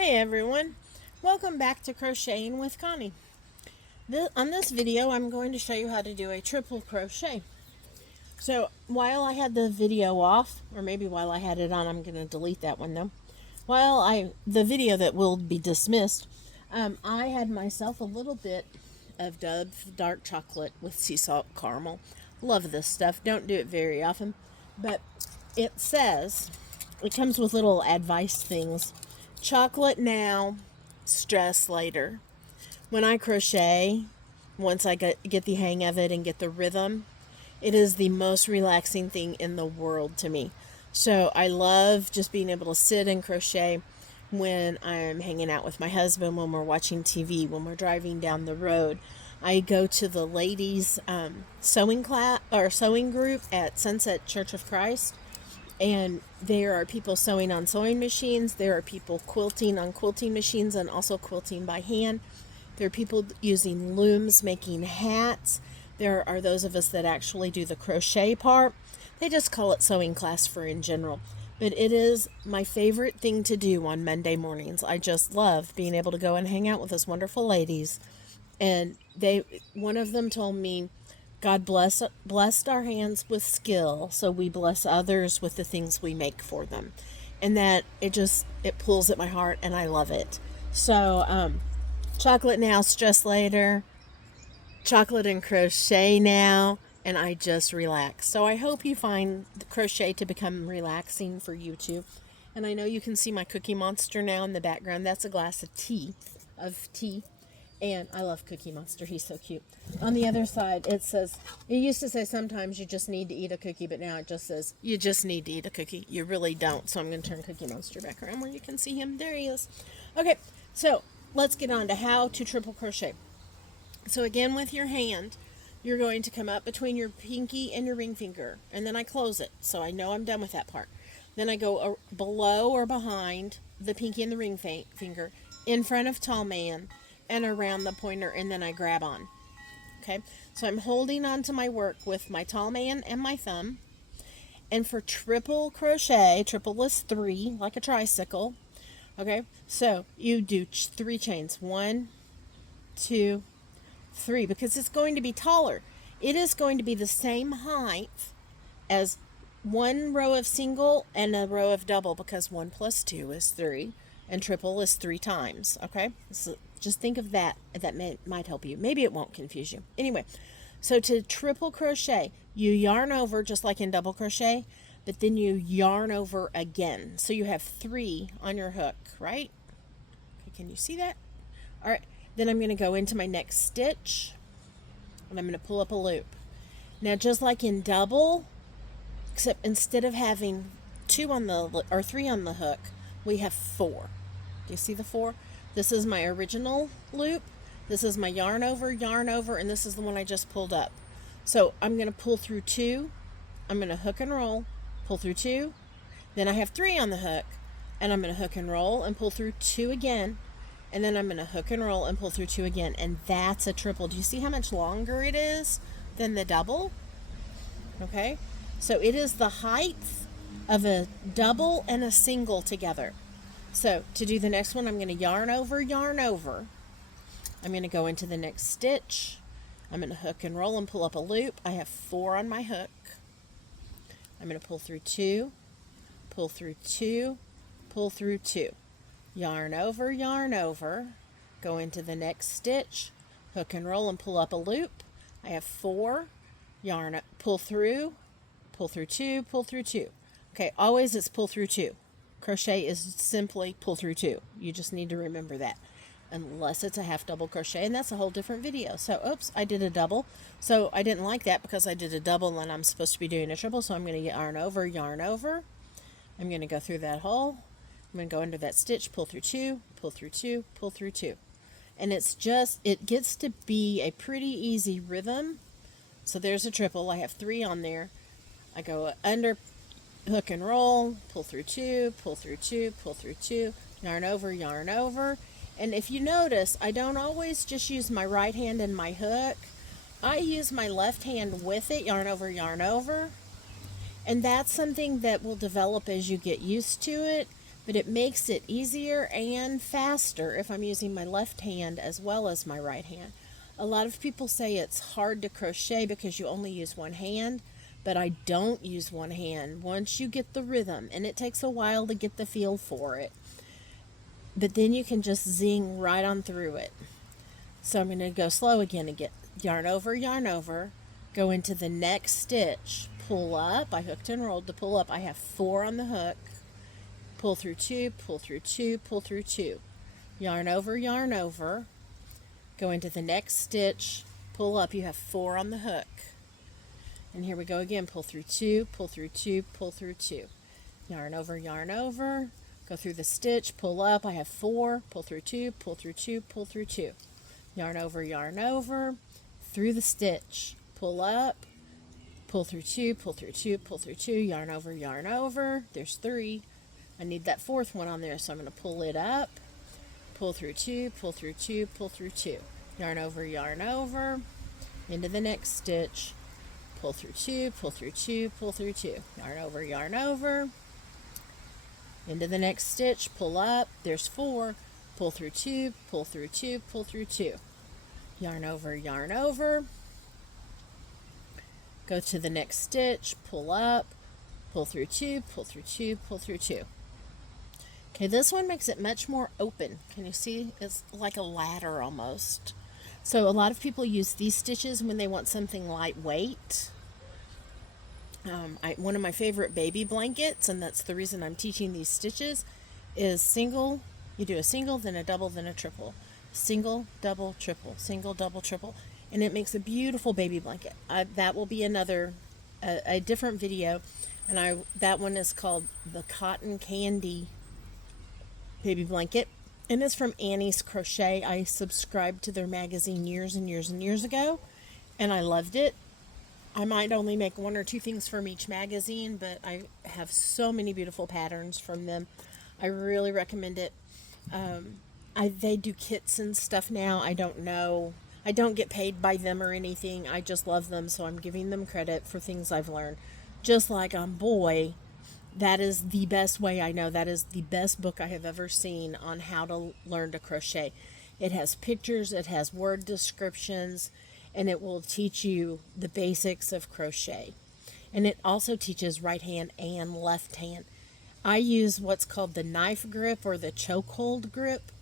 Hey everyone, welcome back to Crocheting with Connie. On this video I'm going to show you how to do a triple crochet. So while I had the video off, or maybe while I had it on, I'm going to delete that one though. The video that will be dismissed, I had myself a little bit of Dove dark chocolate with sea salt caramel. Love this stuff, don't do it very often, but it says, it comes with little advice things. Chocolate now, stress later. When I crochet, once I get the hang of it and get the rhythm, it is the most relaxing thing in the world to me. So I love just being able to sit and crochet when I'm hanging out with my husband, when we're watching TV, when we're driving down the road. I go to the ladies' sewing class or sewing group at Sunset Church of Christ, and there are people sewing on sewing machines. There are people quilting on quilting machines and also quilting by hand. There are people using looms making hats. There are those of us that actually do the crochet part. They just call it sewing class for in general. But it is my favorite thing to do on Monday mornings. I just love being able to go and hang out with those wonderful ladies. And one of them told me, God blessed our hands with skill, so we bless others with the things we make for them. And that it pulls at my heart, and I love it. So chocolate now, stress later. Chocolate and crochet now, and I just relax. So I hope you find the crochet to become relaxing for you too. And I know you can see my Cookie Monster now in the background. That's a glass of tea. And I love Cookie Monster. He's so cute. On the other side, it used to say sometimes you just need to eat a cookie, but now it just says you just need to eat a cookie. You really don't. So I'm going to turn Cookie Monster back around where you can see him. There he is. Okay, so let's get on to how to triple crochet. So again, with your hand, you're going to come up between your pinky and your ring finger, and then I close it, so I know I'm done with that part. Then I go below or behind the pinky and the ring finger, in front of tall man, and around the pointer, and then I grab on. Okay, so I'm holding on to my work with my tall man and my thumb. And for triple crochet, triple is 3, like a tricycle. Okay, so you do 3 chains. 1, 2, 3, because it's going to be taller. It is going to be the same height as one row of single and a row of double, because 1 plus 2 is 3, and triple is 3 times. Okay, so just think of that. That might help you. Maybe it won't confuse you. Anyway, so to triple crochet, you yarn over just like in double crochet, but then you yarn over again. So you have 3 on your hook, right? Okay, can you see that? All right, then I'm going to go into my next stitch, and I'm going to pull up a loop. Now, just like in double, except instead of having 3 on the hook, we have 4. Do you see the 4? This is my original loop. This is my yarn over, and this is the one I just pulled up. So I'm going to pull through 2. I'm going to hook and roll, pull through 2. Then I have 3 on the hook, and I'm going to hook and roll and pull through 2 again. And then I'm going to hook and roll and pull through 2 again. And that's a triple. Do you see how much longer it is than the double? Okay. So it is the height of a double and a single together. So to do the next one, I'm going to yarn over. I'm going to go into the next stitch. I'm going to hook and roll and pull up a loop. I have 4 on my hook. I'm going to pull through 2, pull through 2, pull through 2. Yarn over, go into the next stitch, hook and roll and pull up a loop. I have 4, pull through 2, pull through 2. Okay, always it's pull through 2. Crochet is simply pull through 2. You just need to remember that, unless it's a half double crochet, and that's a whole different video. So, oops, I did a double. So I didn't like that because I did a double and I'm supposed to be doing a triple, so I'm going to yarn over. I'm going to go through that hole. I'm going to go into that stitch, pull through 2, pull through 2, pull through 2. And it gets to be a pretty easy rhythm. So there's a triple. I have 3 on there. I go under, hook and roll, pull through 2, pull through 2, pull through 2, yarn over. And if you notice, I don't always just use my right hand and my hook. I use my left hand with it, yarn over. And that's something that will develop as you get used to it. but it makes it easier and faster if I'm using my left hand as well as my right hand. A lot of people say it's hard to crochet because you only use one hand, but I don't use one hand. Once you get the rhythm, and it takes a while to get the feel for it, but then you can just zing right on through it. So I'm going to go slow again and get yarn over, go into the next stitch, pull up. I hooked and rolled to pull up. I have 4 on the hook, pull through 2, pull through 2, pull through 2, yarn over, go into the next stitch, pull up. You have 4 on the hook, and here we go again. Pull through 2, pull through 2, pull through 2, yarn over, go through the stitch, pull up. I have 4, pull through 2, pull through 2, pull through 2, yarn over, through the stitch, pull up, pull through 2, pull through 2, pull through 2, yarn over. There's 3. I need that 4th one on there, so I'm going to pull it up, pull through 2, pull through 2, pull through 2, yarn over, into the next stitch, pull through 2, pull through 2, pull through 2, yarn over, into the next stitch, pull up. There's 4, pull through 2, pull through 2, pull through 2, yarn over, go to the next stitch, pull up, pull through 2, pull through 2, pull through 2. Okay, this one makes it much more open. Can you see? It's like a ladder almost. So a lot of people use these stitches when they want something lightweight. One of my favorite baby blankets, and that's the reason I'm teaching these stitches, is single. You do a single, then a double, then a triple. Single, double, triple, single, double, triple. And it makes a beautiful baby blanket. That will be a different video. And that one is called the Cotton Candy Baby Blanket. And it's from Annie's Crochet. I subscribed to their magazine years and years and years ago, and I loved it. I might only make 1 or 2 things from each magazine, but I have so many beautiful patterns from them. I really recommend it. They do kits and stuff now. I don't know. I don't get paid by them or anything. I just love them, so I'm giving them credit for things I've learned. Just like on Boy, that is the best way I know. That is the best book I have ever seen on how to learn to crochet. It has pictures, it has word descriptions, and it will teach you the basics of crochet. And it also teaches right hand and left hand. I use what's called the knife grip or the chokehold grip,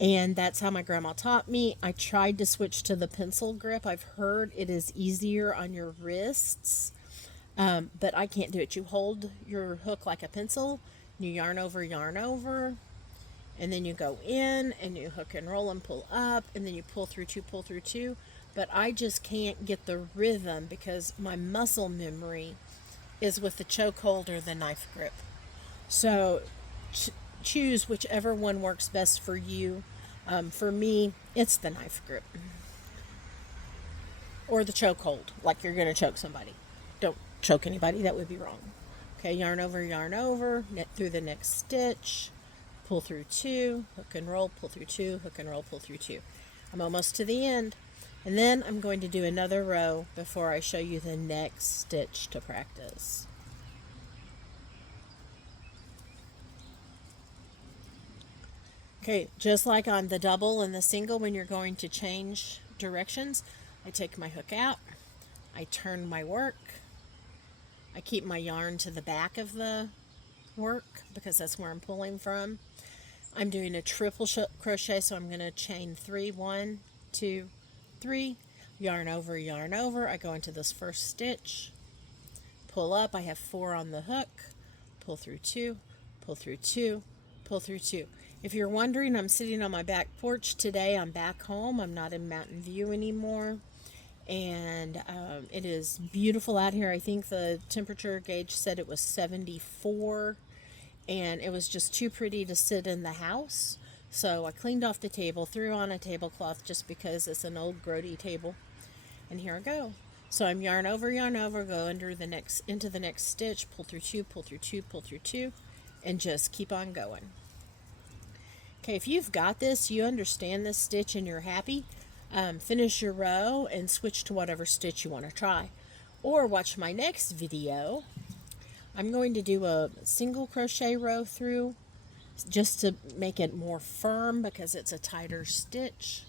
and that's how my grandma taught me. I tried to switch to the pencil grip. I've heard it is easier on your wrists. But I can't do it. You hold your hook like a pencil, you yarn over, and then you go in and you hook and roll and pull up, and then you pull through 2, pull through 2. But I just can't get the rhythm because my muscle memory is with the chokehold or the knife grip. So choose whichever one works best for you. For me, it's the knife grip or the chokehold, like you're going to choke somebody. Don't choke anybody, that would be wrong. Okay, yarn over, through the next stitch, pull through 2, hook and roll, pull through 2, hook and roll, pull through 2. I'm almost to the end, and then I'm going to do another row before I show you the next stitch to practice. Okay, just like on the double and the single, when you're going to change directions, I take my hook out, I turn my work, I keep my yarn to the back of the work because that's where I'm pulling from. I'm doing a triple crochet, so I'm going to chain 3, 1, 2, 3, yarn over. I go into this first stitch, pull up. I have 4 on the hook, pull through 2, pull through 2, pull through 2. If you're wondering, I'm sitting on my back porch today. I'm back home. I'm not in Mountain View anymore. And it is beautiful out here. I think the temperature gauge said it was 74, and it was just too pretty to sit in the house. So I cleaned off the table, threw on a tablecloth just because it's an old grody table, and here I go. So I'm yarn over, go into the next stitch, pull through 2, pull through 2, pull through 2, and just keep on going. Okay, if you've got this, you understand this stitch, and you're happy, finish your row and switch to whatever stitch you want to try. Or watch my next video. I'm going to do a single crochet row through just to make it more firm because it's a tighter stitch.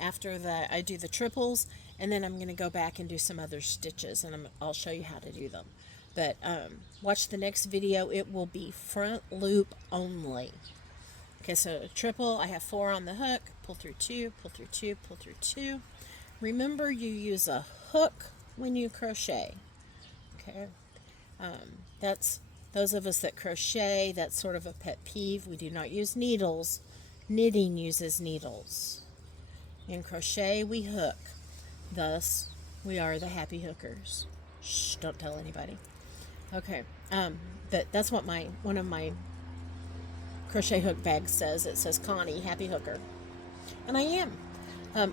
After that, I do the triples, and then I'm going to go back and do some other stitches, and I'll show you how to do them. But watch the next video. It will be front loop only. Okay, so triple, I have 4 on the hook, pull through 2, pull through 2, pull through 2. Remember, you use a hook when you crochet. Okay, that's those of us that crochet, that's sort of a pet peeve. We do not use needles. Knitting uses needles. In crochet, we hook. Thus, we are the happy hookers. Shh, don't tell anybody. Okay, but that's what one of my crochet hook bags says. It says, Connie, happy hooker. And I am.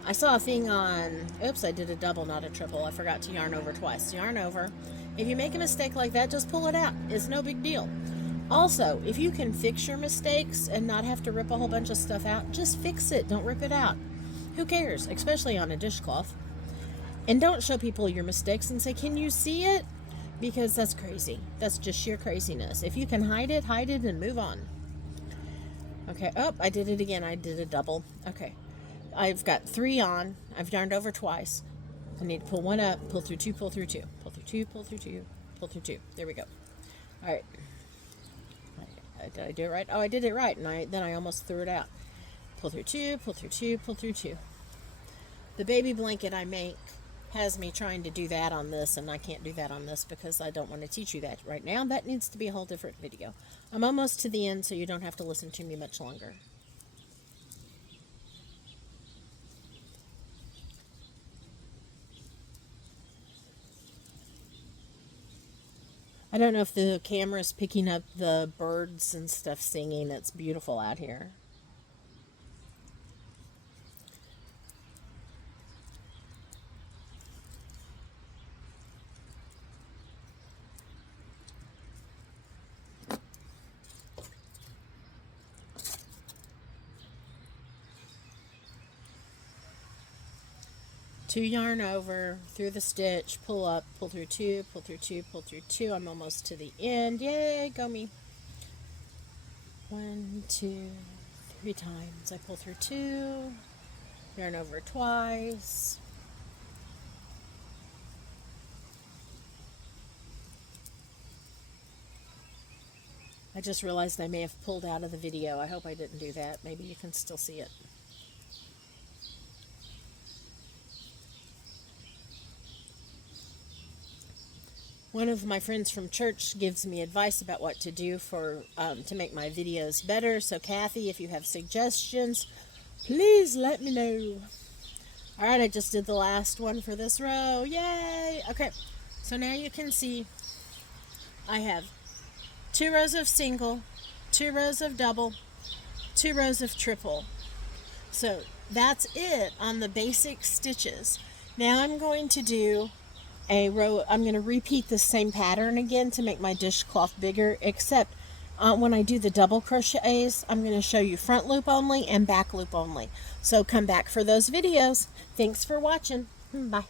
I saw a thing on, oops, I did a double, not a triple. I forgot to yarn over twice. Yarn over. If you make a mistake like that, just pull it out. It's no big deal. Also, if you can fix your mistakes and not have to rip a whole bunch of stuff out, just fix it. Don't rip it out. Who cares? Especially on a dishcloth. And don't show people your mistakes and say, can you see it? Because that's crazy. That's just sheer craziness. If you can hide it and move on. Okay, oh, I did it again. I did a double. Okay, I've got 3 on. I've yarned over twice. I need to pull 1 up, pull through 2, pull through 2, pull through 2, pull through 2, pull through 2. There we go. All right. Did I do it right? Oh, I did it right, and then I almost threw it out. Pull through 2, pull through 2, pull through 2. The baby blanket I make has me trying to do that on this, and I can't do that on this because I don't want to teach you that right now. That needs to be a whole different video. I'm almost to the end, so you don't have to listen to me much longer. I don't know if the camera's picking up the birds and stuff singing. It's beautiful out here. Two yarn over, through the stitch, pull up, pull through 2, pull through 2, pull through 2. I'm almost to the end. Yay, go me. 1, 2, 3 times. I pull through 2, yarn over twice. I just realized I may have pulled out of the video. I hope I didn't do that. Maybe you can still see it. One of my friends from church gives me advice about what to do to make my videos better. So Kathy, if you have suggestions, please let me know. All right, I just did the last one for this row. Yay! Okay, so now you can see I have 2 rows of single, 2 rows of double, 2 rows of triple. So that's it on the basic stitches. Now I'm going to do a row. I'm going to repeat the same pattern again to make my dishcloth bigger, except when I do the double crochets, I'm going to show you front loop only and back loop only. So come back for those videos. Thanks for watching. Bye.